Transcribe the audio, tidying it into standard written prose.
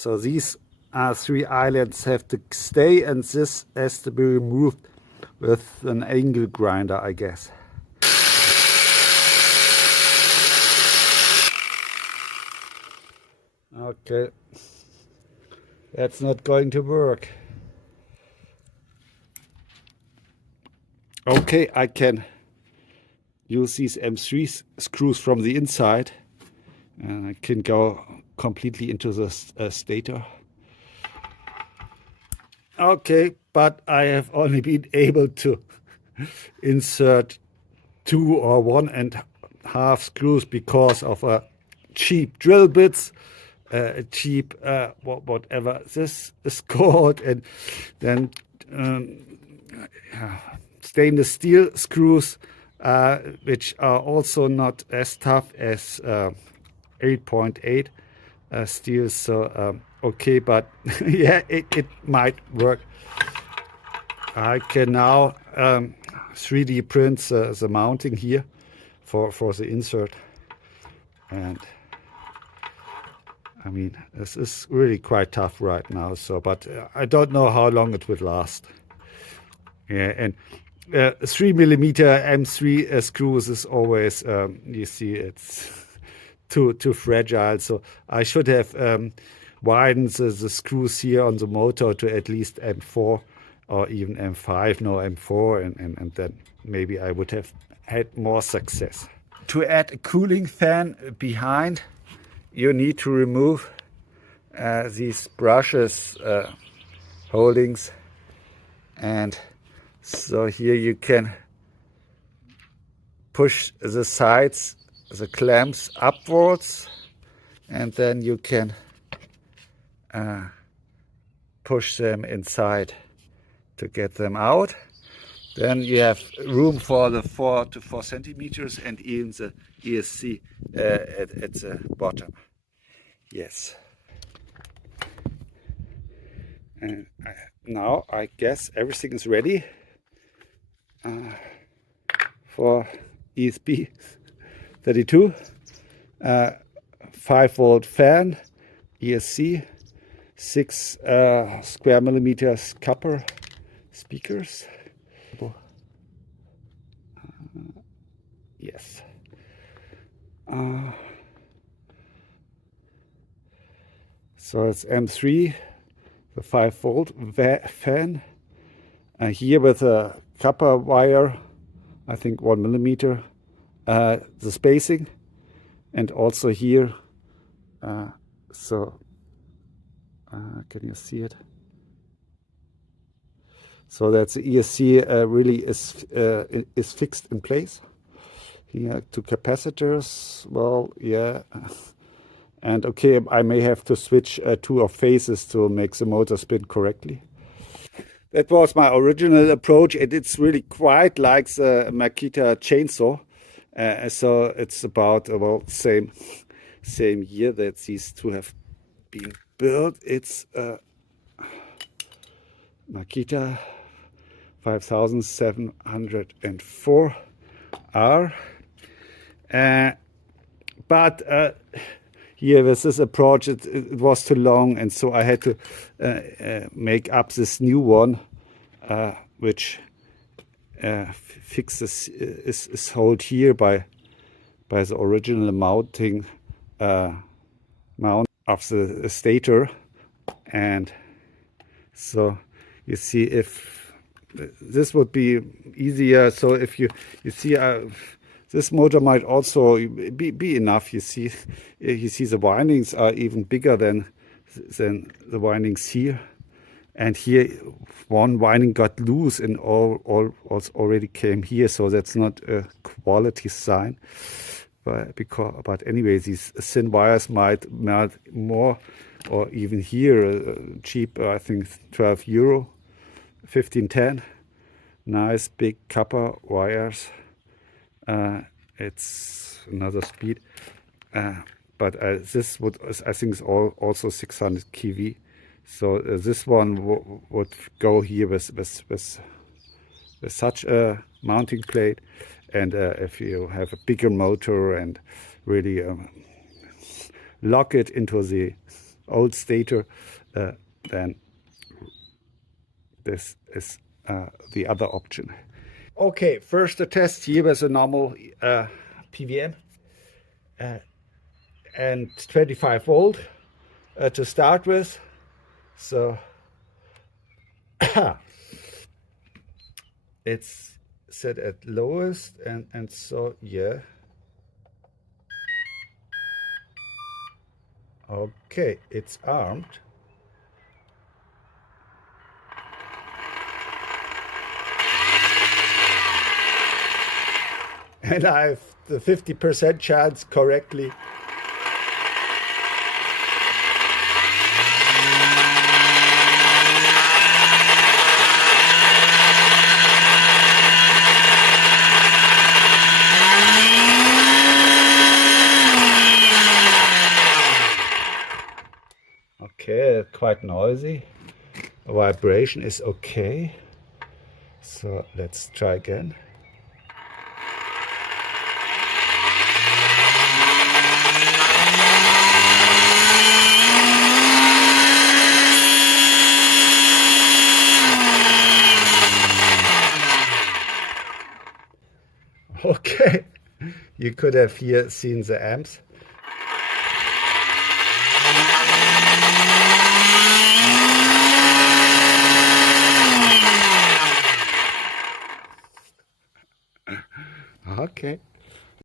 So these 3 islands have to stay, and this has to be removed with an angle grinder, I guess. Okay, that's not going to work. Okay, I can use these M3 screws from the inside, and I can go completely into the stator. Okay, but I have only been able to insert 2 or 1.5 screws because of cheap drill bits, cheap whatever this is called, and then stainless steel screws, which are also not as tough as 8.8 steel. So okay, but yeah, it might work. I can now 3D print the mounting here for the insert, and I mean, this is really quite tough right now. So, but I don't know how long it would last. Yeah, and 3mm M3 screws is always, you see, it's too fragile. So I should have widened the screws here on the motor to at least M4 or even M5, no M4, and then maybe I would have had more success. To add a cooling fan behind, you need to remove these brushes holdings, and so here you can push the sides, the clamps upwards, and then you can push them inside to get them out. Then you have room for the 4 to 4 centimeters and even the ESC at the bottom. Yes. And now I guess everything is ready for ESP 32. 5-volt fan, ESC, 6 square millimeters copper speakers. Yes. So it's M3, the 5-volt fan. Here with a copper wire, I think 1 millimeter, the spacing, and also here. Can you see it? So that the ESC really is fixed in place. Here 2 capacitors. Well, yeah. And okay, I may have to switch 2 of phases to make the motor spin correctly. That was my original approach, and it's really quite like the Makita chainsaw. So it's about, well, same year that these 2 have been built. It's Makita 5704R. But here with this approach, it was too long, and so I had to make up this new one, which fixes is held here by the original mounting mount of the stator. And so you see, if this would be easier, so if you see this motor might also be enough. You see the windings are even bigger than the windings here, and here one winding got loose and all already came here. So that's not a quality sign. But anyway, these thin wires might melt more, or even here cheap. I think €12, 1510. Nice big copper wires. It's another speed, but this would, I think, is also 600 kV. So this one would go here with such a mounting plate. And if you have a bigger motor and really lock it into the old stator, then this is the other option. Okay, first a test here with a normal PWM and 25 volt to start with. So it's set at lowest, and so yeah. Okay, it's armed. And I have the 50% chance correctly. Okay, quite noisy. Vibration is okay. So let's try again. Okay, you could have here seen the amps. Okay.